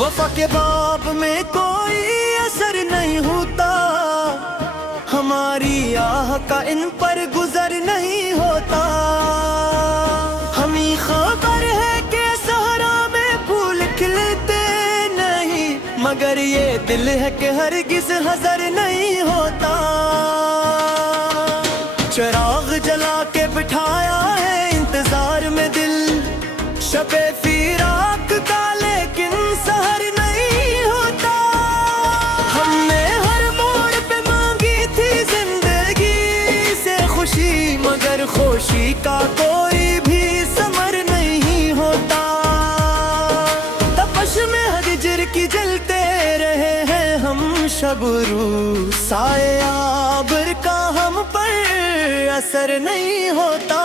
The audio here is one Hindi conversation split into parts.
वफा के बाब में कोई असर नहीं होता, हमारी आह का इन पर गुजर नहीं होता। हमें खबर है कि सहरा में फूल खिलते नहीं, मगर ये दिल है कि हरगिज़ हज़र नहीं होता। चिराग जला के बिठाया है इंतजार में दिल, शबे फिराक का लेकिन सहर नहीं होता। हमने हर मोड़ पे मांगी थी जिंदगी से खुशी, मगर खुशी का कोई भी समर नहीं होता। तपश में हिजर की जलते रहे हैं हम शबरू, साए आबर का हम पर असर नहीं होता।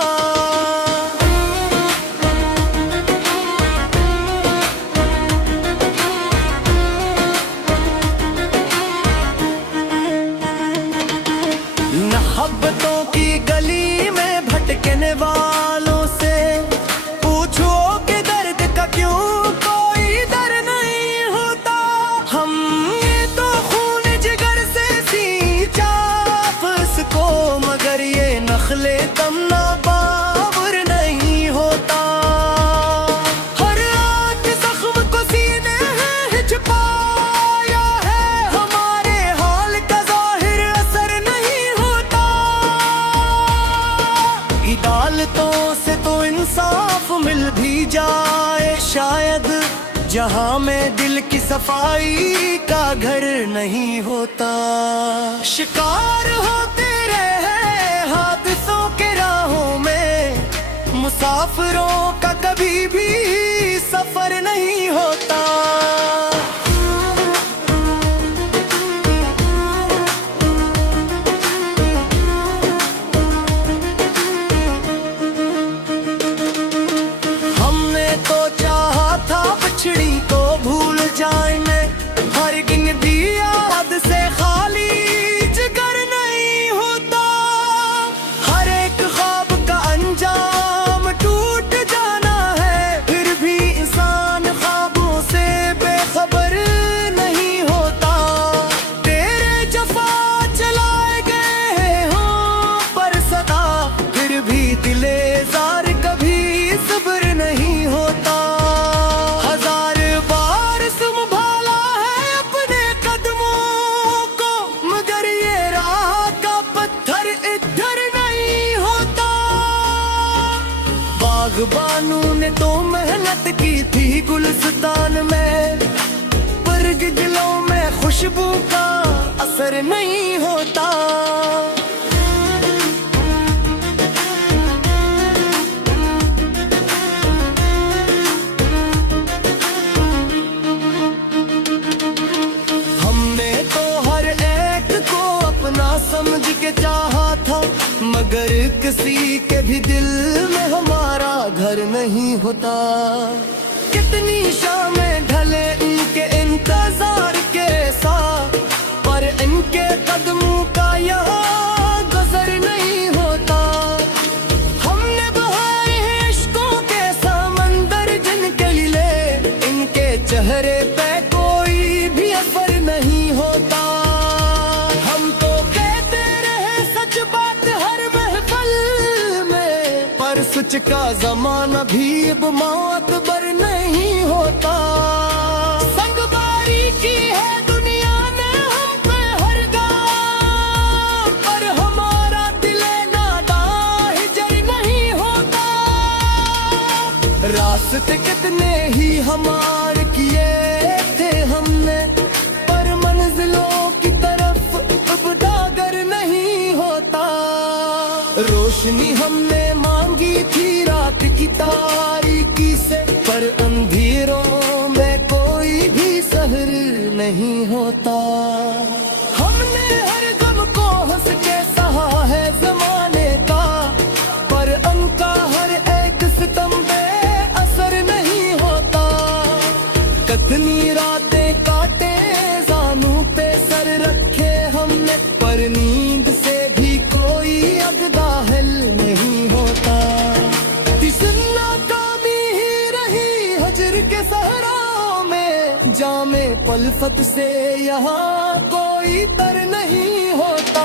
मोहब्बतों की गली में भटकने वालों से पूछो कि दर्द का क्यों कोई दर नहीं होता। हमने तो खून जिगर से सींचा को, मगर ये नखले तमना बाबर नहीं होता। हर आंख जख्म को सीने है छुपाया है, हमारे हाल का जाहिर असर नहीं होता। अदालतों से तो इंसाफ मिल भी जाए शायद, जहां में दिल की सफाई का घर नहीं होता। शिकार होते रहे हादसों के राहों में, मुसाफिरों का कभी भी सफर नहीं होता। हमने तो चाहा था बछड़ी को भूल जाने, हर गिन दी याद से खाली जिगर नहीं होता। हर एक ख्वाब का अंजाम टूट जाना है, फिर भी इंसान ख्वाबों से बेखबर नहीं होता। तेरे जफा चलाए गए हों पर सदा, फिर भी दिले जार कभी सब्र नहीं होता। हजार बार संभाला है अपने कदमों को, मगर ये राह का पत्थर इधर नहीं होता। बागबानों ने तो मेहनत की थी गुलस्तान में, पर गिलों में खुशबू का असर नहीं होता। समझ के चाहा था, मगर किसी के भी दिल में हमारा घर नहीं होता। कितनी शामें ढले इनके इंतजार के साथ, पर इनके कदमों का यहाँ गुजर नहीं होता। हमने बहाए हैं इश्कों के समंदर जिनके लिए, इनके चेहरे पे कोई भी असर नहीं होता। सच का जमाना भी अब मातबर नहीं होता। संगबारी की है दुनिया ने हम पे हर गाँव, पर हमारा दिले नादां हिजर नहीं होता। रास्ते कितने ही हमार किए थे हमने, पर मंजिलों की तरफ अब दागर नहीं होता। रोशनी हमने मांगी थी रात की तारीकी से, पर अंधेरों में कोई भी सहर नहीं होता। हमने हर गम को हंस के सहा है जमाने का, पर उनका हर एक सितम पे असर नहीं होता। कितनी रातें काटे जानू पे सर रखे हमने, पर नींद से भी कोई अगदा हल नहीं होता। जिस नाकाम उल्फत से यहाँ कोई तर नहीं होता।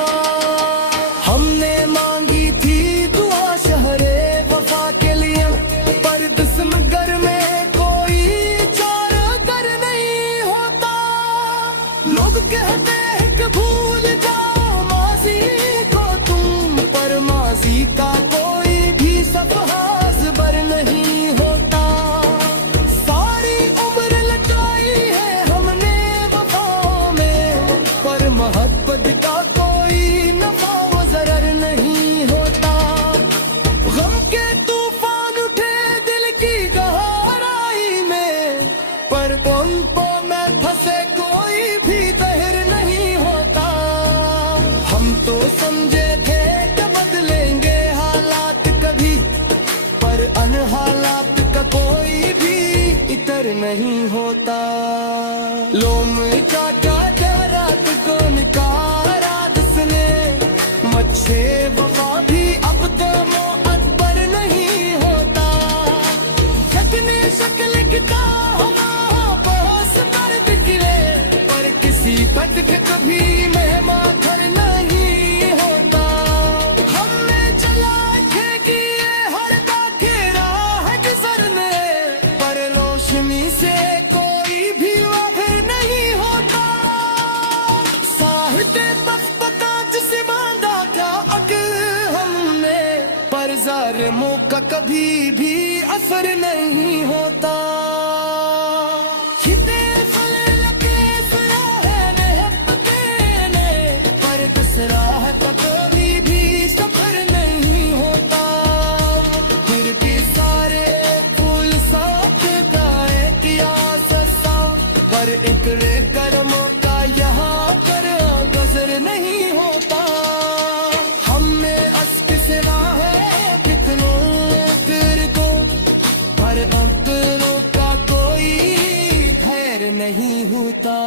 हमने मांगी थी दुआ शहरे वफा के लिए, पर दुश्मनगर में कोई चारागर नहीं होता। लोग कहते हैं कि भूल जाओ माजी को तुम, पर माजी का कोई भी सफहा ज़बर नहीं होता। सारी उम्र लटाई है हमने वफाओं में, पर मोहब्बत का कोई नफा व ज़रर नहीं होता। गम के तूफान उठे दिल की गहराई में, पर उनको में फंसे कोई भी तहर नहीं होता। हम तो समझे थे कि बदलेंगे हालात कभी, पर अनहालात का कोई भी इतर नहीं होता। लोम चाचा रात को निकारा जिसने, मच्छे वफा भी अब तो मोअत्बर नहीं होता। कितने शक्ल किता बहस कर बिखरे, पर किसी पट के कभी मेहमा घर नहीं होता। हमने चला थे कि ये हर का घेरा है गुजरने, पर रोशनी से कोई भी वाफिर नहीं होता। साहित्य पता जिसे बांधा था अकल हमने, पर ज़ालिमों का कभी भी असर नहीं होता। खिते फल लगे सुरा है महब्बतें ने, पर दूसरा है का कभी भी सफर नहीं होता। फिर भी सारे फूल साथ का एक सा, पर एक कर्मों का यहाँ पर गुजर नहीं होता। हमने अश्क सिला है कितनों फिर को, पर अंतरों का कोई खैर नहीं होता।